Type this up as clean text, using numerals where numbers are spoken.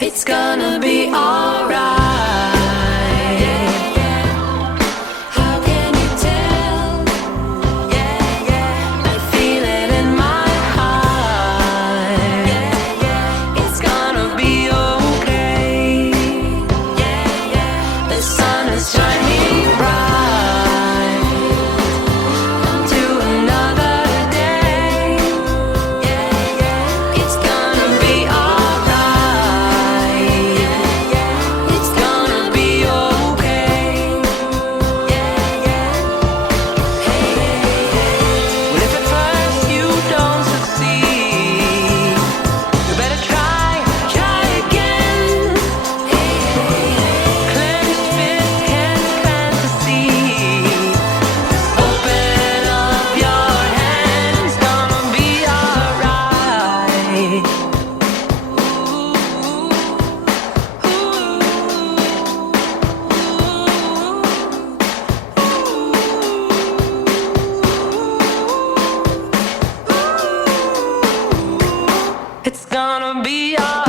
It's gonna be alright. How can you tell? I feel it in my heart. It's gonna be okay. The sun is shining bright to another day. It's gonna be alright. It's gonna be okay. Well, if at first you don't succeed, you better try again. Clenched fist can't plant the seed. Open up your hand. It's gonna be alright. It's gonna be alright.